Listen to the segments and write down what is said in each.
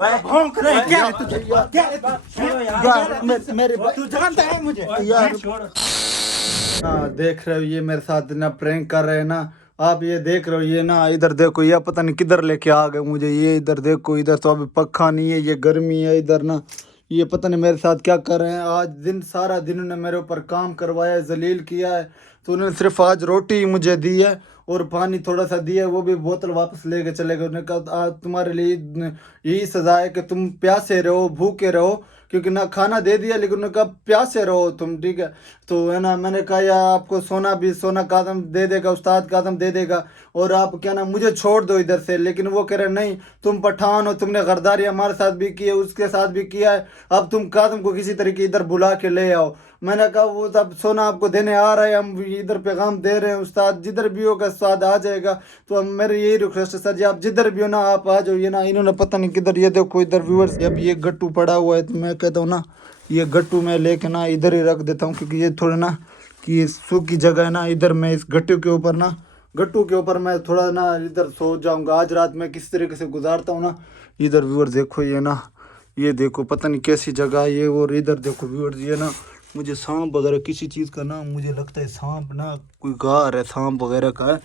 भौंक रहे हैं, क्या है तुझे? क्या है यार मेरे तू जानता है मुझे? यार हाँ, देख रहे हो ये मेरे साथ ना प्रैंक कर रहे हैं ना। आप ये देख रहे हो, ये ना इधर देखो, ये पता नहीं किधर लेके आ गए मुझे। ये इधर देखो, इधर तो अभी पक्का नहीं है, ये गर्मी है इधर ना। ये पता नहीं मेरे साथ क्या कर रहे हैं। आज दिन सारा दिन उन्होंने मेरे ऊपर काम करवाया है, जलील किया है। तो उन्होंने सिर्फ आज रोटी ही मुझे दी है और पानी थोड़ा सा दिया है, वो भी बोतल वापस लेके चले गए। उन्होंने कहा आज तुम्हारे लिए यही सजा है कि तुम प्यासे रहो, भूखे रहो, क्योंकि ना खाना दे दिया लेकिन उन्होंने कहा प्यासे रहो तुम, ठीक है। तो है ना, मैंने कहा यार आपको सोना भी, सोना कादम दे देगा, उस्ताद कादम दे देगा, और आप क्या ना मुझे छोड़ दो इधर से। लेकिन वो कह रहे नहीं, तुम पठान हो, तुमने गद्दारी हमारे साथ भी की है, उसके साथ भी किया है, अब तुम कादम को किसी तरीके इधर बुला के ले आओ। मैंने कहा वो तब सोना आपको देने आ रहा है, हम इधर पैगाम दे रहे हैं, उस्ताद जिधर भी होगा उस्ताद आ जाएगा। तो हम मेरे यही रिक्वेस्ट है सर जी, आप जिधर भी हो ना आप आ जाओ। ये ना इन्होंने पता नहीं किधर, ये देखो इधर व्यूअर्स, अब ये गट्टू पड़ा हुआ है, तो मैं कहता हूँ ना ये गट्टू मैं लेके ना इधर ही रख देता हूँ, क्योंकि ये थोड़ा ना कि ये सूखी जगह है ना, इधर मैं इस गट्टू के ऊपर ना, गट्टू के ऊपर मैं थोड़ा ना इधर सो जाऊंगा। आज रात मैं किस तरीके से गुजारता हूँ ना। इधर व्यूअर देखो, ये ना ये देखो पता नहीं कैसी जगह है ये। और इधर देखो व्यूअर, ये ना मुझे सांप वगैरह किसी चीज़ का ना, मुझे लगता है सांप ना कोई गार है, सांप वगैरह का है।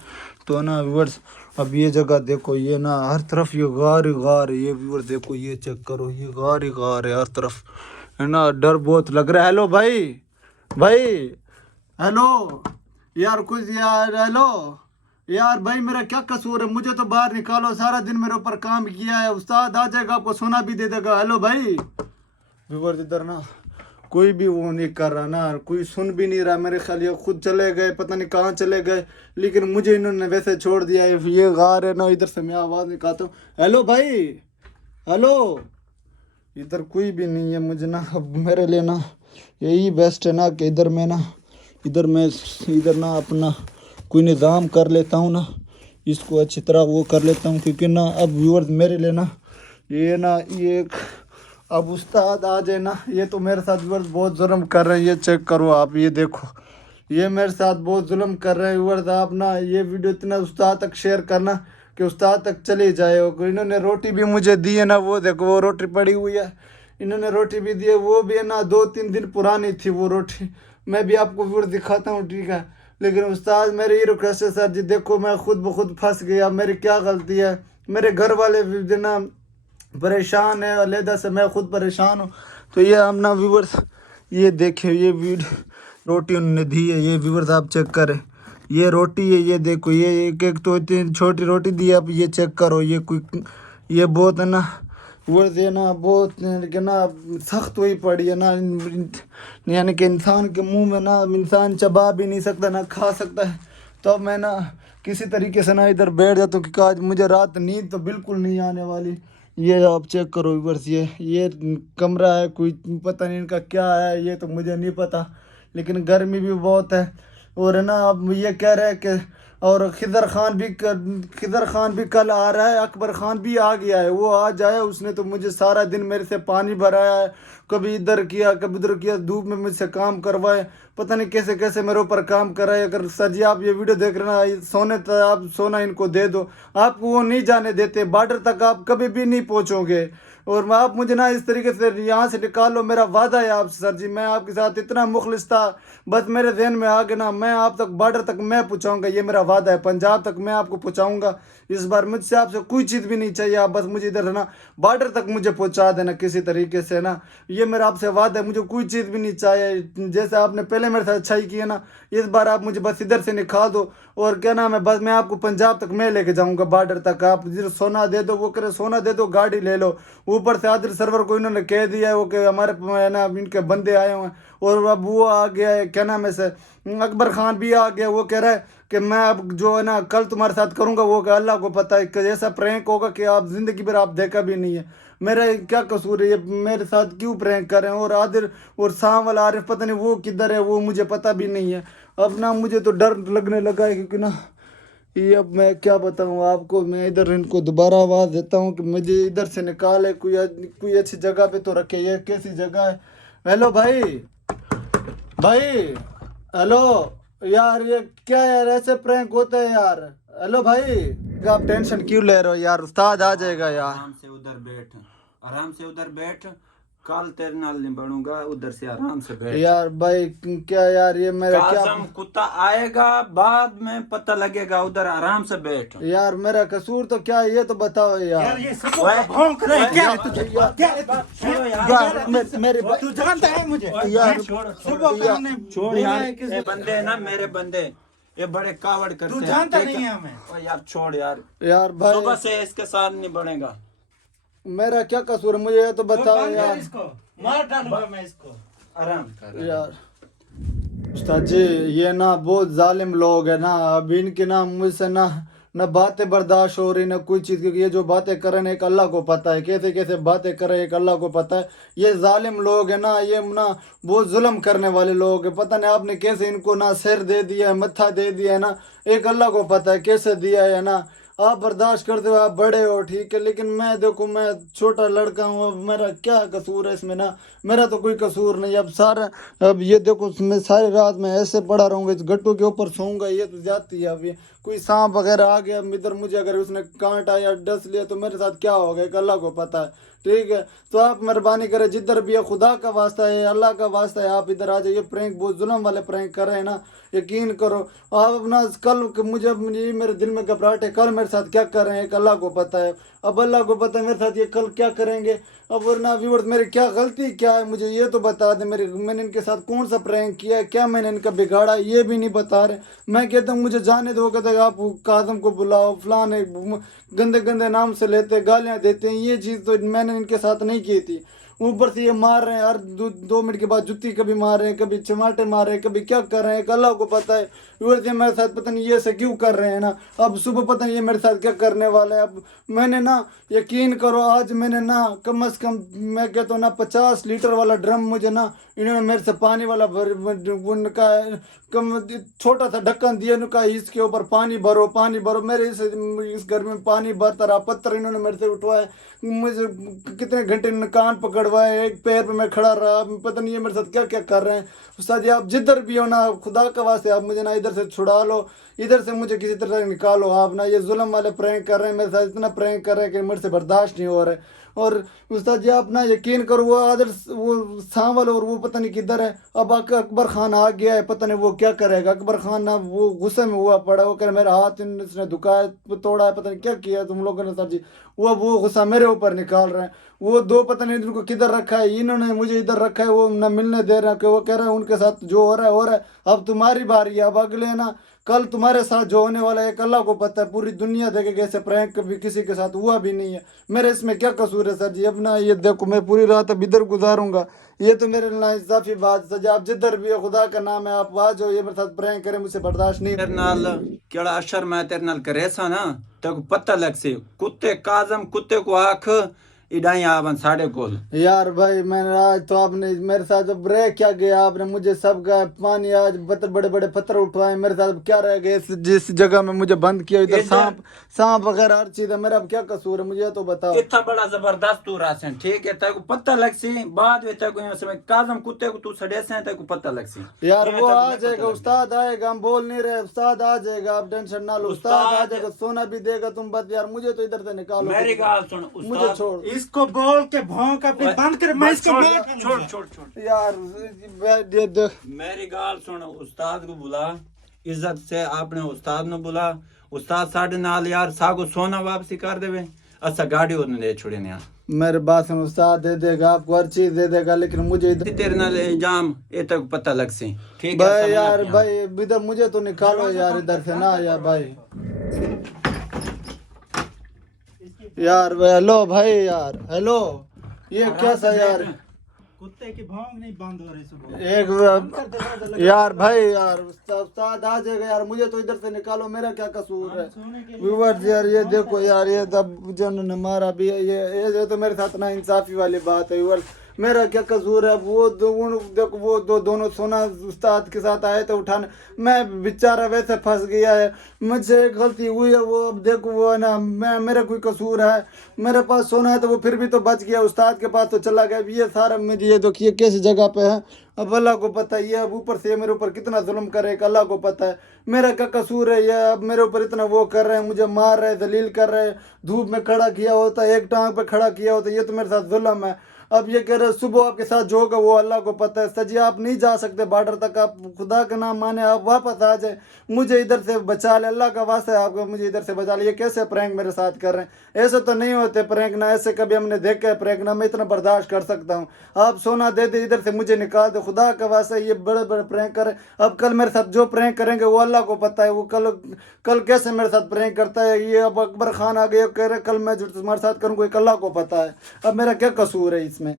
तो ना व्यूअर्स, अब ये जगह देखो, ये ना हर तरफ ये गार ही गार है। ये व्यूअर्स देखो, ये चेक करो, ये गार ही गार है हर तरफ, है ना। डर बहुत लग रहा है। हेलो भाई, भाई हेलो यार, कुछ यार हेलो यार, भाई मेरा क्या कसूर है? मुझे तो बाहर निकालो, सारा दिन मेरे ऊपर काम किया है, उस्ताद आ जाएगा आपको सोना भी दे देगा। हेलो भाई, व्यूअर्स इधर ना कोई भी वो नहीं कर रहा ना, कोई सुन भी नहीं रहा। मेरे ख्याल ये खुद चले गए, पता नहीं कहाँ चले गए, लेकिन मुझे इन्होंने वैसे छोड़ दिया है। ये गार है ना, इधर से मैं आवाज़ निकालता हूँ, हेलो भाई हेलो। इधर कोई भी नहीं है। मुझे ना अब मेरे लिए ना यही बेस्ट है ना कि इधर मैं ना, इधर मैं इधर ना अपना कोई निज़ाम कर लेता हूँ ना, इसको अच्छी तरह वो कर लेता हूँ, क्योंकि ना अब व्यूअर्स मेरे लिए ना ये अब उस्ताद आ जाए ना, ये तो मेरे साथ व्यूअर्स बहुत जुल्म कर रहे हैं। ये चेक करो आप, ये देखो, ये मेरे साथ बहुत जुल्म कर रहे हैं व्यूअर्स। आप ना ये वीडियो इतना उस्ताद तक शेयर करना कि उस्ताद तक चले जाए। और इन्होंने रोटी भी मुझे दी है ना, वो देखो वो रोटी पड़ी हुई है, इन्होंने रोटी भी दी है, वो भी है ना 2-3 दिन पुरानी थी वो रोटी। मैं भी आपको व्यूअर्स दिखाता हूँ, ठीक है। लेकिन उस्ताद मेरी ये रिक्वेस्ट है सर जी, देखो मैं खुद ब खुद फंस गया, मेरी क्या गलती है? मेरे घर वाले भी ना परेशान है, अलहदा से मैं खुद परेशान हूँ। तो ये हम ना व्यूवर्स, ये देखिए ये रोटी उन्होंने दी है, ये व्यूवर्स आप चेक करें, ये रोटी है, ये देखो, ये एक एक तो इतनी छोटी रोटी दी है। आप ये चेक करो, ये कोई ये बहुत है ना व्यूवर्स, ये ना बहुत कि ना सख्त हुई पड़ी है ना, यानी कि इंसान के मुंह में ना इंसान चबा भी नहीं सकता ना खा सकता है। तो अब मैं ना किसी तरीके से ना इधर बैठ जाता हूँ, क्योंकि आज मुझे रात नींद तो बिल्कुल नहीं आने वाली। ये आप चेक करो व्यूअर्स, ये कमरा है, कोई पता नहीं इनका क्या है, ये तो मुझे नहीं पता, लेकिन गर्मी भी बहुत है। और है ना अब ये कह रहे हैं कि और खिदर खान भी कल आ रहा है, अकबर खान भी आ गया है, वो आ जाए। उसने तो मुझे सारा दिन मेरे से पानी भराया है, कभी इधर किया कभी उधर किया, धूप में मुझसे काम करवाए, पता नहीं कैसे कैसे मेरे ऊपर काम कराए। अगर सर जी आप ये वीडियो देख रहे ना, सोने तक आप सोना इनको दे दो, आपको वो नहीं जाने देते, बॉर्डर तक आप कभी भी नहीं पहुंचोगे। और आप मुझे ना इस तरीके से यहाँ से निकाल लो, मेरा वादा है आपसे सर जी, मैं आपके साथ इतना मुखलिस था, बस मेरे जहन में आ गया ना, मैं आप तक बॉर्डर तक मैं पहुँचाऊँगा, ये मेरा वादा है, पंजाब तक मैं आपको पहुँचाऊँगा। इस बार मुझसे आपसे कोई चीज़ भी नहीं चाहिए, आप बस मुझे इधर है ना बॉर्डर तक मुझे पहुँचा देना किसी तरीके से ना, ये मेरा आपसे वादा है, मुझे कोई चीज़ भी नहीं चाहिए। जैसे आपने पहले मेरे साथ अच्छाई की है ना, इस बार आप मुझे बस इधर से निकाल दो। और क्या नाम है, बस मैं आपको पंजाब तक मैं लेके जाऊंगा, बॉर्डर तक। आप जिधर सोना दे दो, वो करे सोना दे दो, गाड़ी ले लो। ऊपर से आदिल सरवर को इन्होंने कह दिया है वो कि हमारे है ना इनके बंदे आए हुए हैं, और अब वो आ गया है, क्या नाम है से अकबर खान भी आ गया, वो कह रहा है कि मैं अब जो है ना कल तुम्हारे साथ करूंगा, वो अल्लाह को पता है कि ऐसा प्रैंक होगा कि आप जिंदगी भर आप देखा भी नहीं है। मेरा क्या कसूर है, ये मेरे साथ क्यों प्रैंक कर रहे हैं? और आदिल और शाम वाला आरिफ पता नहीं वो किधर है, वो मुझे पता भी नहीं है। अब ना मुझे तो डर लगने लगा है, क्योंकि ना ये अब मैं क्या बताऊँ आपको। मैं इधर इनको दोबारा आवाज़ देता हूँ कि मुझे इधर से निकाले, कोई अच्छी जगह पे तो रखे। ये कैसी जगह है? हेलो भाई, भाई हेलो यार, ये क्या यार, ऐसे प्रैंक होता है यार? हेलो भाई, आप टेंशन क्यों ले रहे हो यार? उस्ताद आ जाएगा यार। आराम से उधर बैठ, आराम से उधर बैठ, कल तेरे नाल नहीं बनूंगा, उधर से आराम से बैठ। यार भाई क्या यार ये मेरा क्या काजम कुत्ता आएगा, बाद में पता लगेगा, उधर आराम से बैठ। यार मेरा कसूर तो क्या है ये तो बताओ यार यार। ये सब भौंक रहे हैं, क्या है तुझे? क्या है छोड़ो यार, यार मेरे तू जानता है मुझे? यार सुबह का हमने छोड़ बोला यार, है कि ये बंदे हैं ना मेरे बंदे, ये बड़े कावड़ करते तू हैं। जानता ठीक नहीं है? है हमें। ओ यार छोड़ यार, यार भाई सुबह से इसके साथ नहीं बनेगा। मेरा क्या कसूर है मुझे ये तो बताओ बंद कर यार। इसको, मार डालूंगा मैं इसको। आराम कर यार उस्ताद जी ये ना बहुत जालिम लोग है ना, अब इनके ना मुझसे ना न बातें बर्दाश्त हो रही ना कोई चीज़, क्योंकि ये जो बातें कर रहे हैं एक अल्लाह को पता है, कैसे कैसे बातें कर रहे हैं एक अल्लाह को पता है। ये जालिम लोग है ना, ये ना बहुत जुल्म करने वाले लोग हैं, पता नहीं आपने कैसे इनको ना सिर दे दिया है, मत्था दे दिया है ना, एक अल्लाह को पता है कैसे दिया है ना। आप बर्दाश्त करते हो, आप बड़े हो ठीक है, लेकिन मैं देखो मैं छोटा लड़का हूँ, अब मेरा क्या कसूर है इसमें ना, मेरा तो कोई कसूर नहीं। अब सारा अब ये देखो मैं सारी रात में ऐसे पड़ा रहूंगा, इस गट्टू के ऊपर सोऊंगा, ये तो जाती है। अब ये कोई सांप वगैरह आ गया इधर मुझे, अगर उसने कांटा या डस लिया तो मेरे साथ क्या होगा एक अल्लाह को पता है। ठीक है तो आप मेहरबानी करें, जिधर भी है खुदा का वास्ता है, अल्लाह का वास्ता है, आप इधर आ जाइए। प्रैंक बहुत जुल्म वाले प्रैंक कर रहे हैं ना, यकीन करो आप अपना मुझे मेरे दिल में घबराहट है, कल मेरे साथ क्या कर रहे हैं एक अल्लाह को पता है। अब अल्लाह को पता है मेरे साथ ये कल क्या करेंगे। अब वरना व्यूअर्स मेरी क्या गलती क्या है मुझे ये तो बता दें, मैंने इनके साथ कौन सा प्रैंक किया है, क्या मैंने इनका बिगाड़ा है, ये भी नहीं बता रहे। मैं कहता हूँ मुझे जाने दो, कहते हैं आप काजम को बुलाओ फलाने, गंदे गंदे नाम से लेते गालियाँ देते हैं, ये चीज़ तो मैंने इनके साथ नहीं की थी। ऊपर से ये मार रहे हैं हर 2 मिनट के बाद, जुत्ती कभी मार रहे हैं, कभी चमाटे मार रहे हैं, कभी क्या कर रहे हैं अल्लाह को पता है। ऊपर से मेरे साथ पता नहीं ये से क्यों कर रहे हैं ना, अब सुबह पता नहीं ये मेरे साथ क्या करने वाले हैं। अब मैंने ना यकीन करो आज मैंने ना कम से कम मैं कहता हूँ ना 50 लीटर वाला ड्रम मुझे ना इन्होंने मेरे से पानी वाला उनका कम छोटा सा ढक्कन दिया, उनका इसके ऊपर पानी भरो पानी भरो। मेरे इस घर में पानी भरता रहा, पत्थर इन्होंने मेरे से उठवाए, मुझे कितने घंटे इन्होंने कान पकड़वाए, एक पैर पे मैं खड़ा रहा, पता नहीं ये मेरे साथ क्या क्या कर रहे हैं। उस्ताद जी आप जिधर भी हो ना खुदा का वास्ते आप मुझे ना इधर से छुड़ा लो, इधर से मुझे किसी तरह से निकालो आप ना। ये जुल्म वाले प्रैंक कर रहे हैं मेरे साथ, इतना प्रैंक कर रहे हैं कि मेरे से बर्दाश्त नहीं हो रहा है। और उस्ताद जी आप ना यकीन करो वो आदर वो सांवल और वो पता नहीं किधर है। अब अकबर खान आ गया है, पता नहीं वो क्या करेगा। अकबर खान ना वो गुस्से में हुआ पड़ा, वो कह मेरा हाथ इसने दुखाया तोड़ा है, पता नहीं क्या किया तुम लोगों ने सर जी। वो गुस्सा मेरे ऊपर निकाल रहे हैं। वो दो पता नहीं इनको किधर रखा है, इन्होंने मुझे इधर रखा है, वो ना मिलने दे रहा है, कि वो कह रहे हैं उनके साथ जो हो रहा है हो रहा है, अब तुम्हारी बारी है, अब अगले ना कल तुम्हारे साथ जो होने वाला है एक अल्लाह को पता है। पूरी दुनिया देखेगी, ऐसे प्रैंक कभी किसी के साथ हुआ भी नहीं है। मेरे इसमें क्या कसूर है सर जी। अब ना ये देखो मैं पूरी रात अब इधर गुजारूंगा, ये तो मेरे ना इंसाफी बात सर जी। आप जिधर भी हो खुदा का नाम है आप आ जाओ, ये मेरे साथ प्रैंक करें, मुझसे बर्दाश्त नहीं। तेरे नाल केड़ा अशर मैं तेरे नाल करे सा ना, तेको पता लग से कुत्ते काजम कुत्ते को आख इडाई आवन साढ़े कोल। यार भाई मैंने आज तो आपने मेरे साथ जब ब्रेक क्या गया, आपने मुझे सब का पानी आज बड़े बड़े पत्थर उठवाए मेरे साथ, क्या रह गए जिस जगह में मुझे बंद किया इधर सांप सांप वगैरह हर चीज है, मेरा अब क्या कसूर है मुझे तो बताओ। इतना बड़ा जबरदस्त तू रासन ठीक है, तेको पता लग सी बाद में तेको यहाँ से काजम कुत्ते को तू सड़े से तेको पता लग सी। यार वो आ जाएगा, उस्ताद आएगा, हम बोल नहीं रहे, उस्ताद आ जाएगा, आप टेंशन ना लो, उस्ताद आ जाएगा, सोना भी देगा तुम बस। यार मुझे तो इधर से निकालो, मेरी गाल सुन, मुझे छोड़। इसको बोल के भौंक अपनी बंद कर, मैं इसको छोड़ छोड़ छोड़ यार मेरी गाल सुन, उस्ताद को बुला, इज्जत से आपने उस्ताद ने बुला, उस्ताद साढ़े नाल यार सागो सोना वापसी कर देवे, अच्छा गाड़ी उन्हें दे छोड़े यार। मेरे बात सुन, उस्ताद दे देगा आपको हर चीज दे देगा, लेकिन मुझे इधर तेरे नाल इल्जाम ये तक पता लग सी ठीक है भाई। यार भाई इधर मुझे तो निकालो यार इधर से ना यार भाई। यार हेलो भाई, यार हेलो, ये कैसा यार कुत्ते की भौंक नहीं बंद हो रही सुबह। एक यार भाई यार उस्ताद आ जाएगा यार, मुझे तो इधर से निकालो, मेरा क्या कसूर है। व्यूअर्स यार ये देखो यार, ये तब जिन्होंने मारा भी है, ये तो मेरे साथ ना इंसाफी वाली बात है व्यूअर्स, मेरा क्या कसूर है। वो देखो वो दोनों सोना उस्ताद के साथ आए थे उठाने, मैं बेचारा वैसे फंस गया है, मुझसे एक गलती हुई है, वो अब देखो वो है ना मेरा कोई कसूर है, मेरे पास सोना है तो वो फिर भी तो बच गया, उस्ताद के पास तो चला गया। ये सारा मुझे ये देखिए किस जगह पे है, अब अल्लाह को पता है, ये अब ऊपर से ये मेरे ऊपर कितना जुल्म करे अल्लाह को पता है। मेरा क्या कसूर है, ये अब मेरे ऊपर इतना वो कर रहे हैं, मुझे मार रहे हैं, जलील कर रहे हैं। धूप में खड़ा किया होता, एक टांग पे खड़ा किया होता, ये तो मेरे साथ जुल्म है। अब ये कह रहे सुबह आपके साथ जो होगा वो अल्लाह को पता है। सजी आप नहीं जा सकते बॉर्डर तक, आप खुदा का नाम माने आप वापस आ जाए, मुझे इधर से बचा ले, अल्लाह का वास्ता है आपको, मुझे इधर से बचा ले। ये कैसे प्रैंक मेरे साथ कर रहे हैं, ऐसे तो नहीं होते प्रैंक ना, ऐसे कभी हमने देखा है प्रैंक ना, मैं इतना बर्दाश्त कर सकता हूँ। आप सोना दे दे, इधर से मुझे निकाल दो, खुदा का वास्ता ये बड़े बड़े प्रैंक कर। अब कल मेरे साथ जो प्रैंक करेंगे वो अल्लाह को पता है, वो कल कैसे मेरे साथ प्रैंक करता है ये। अब अकबर खान आ गए कह रहे कल मैं जो तुम्हारे साथ करूँगा, एक अल्लाह को पता है। अब मेरा क्या कसूर है इसमें।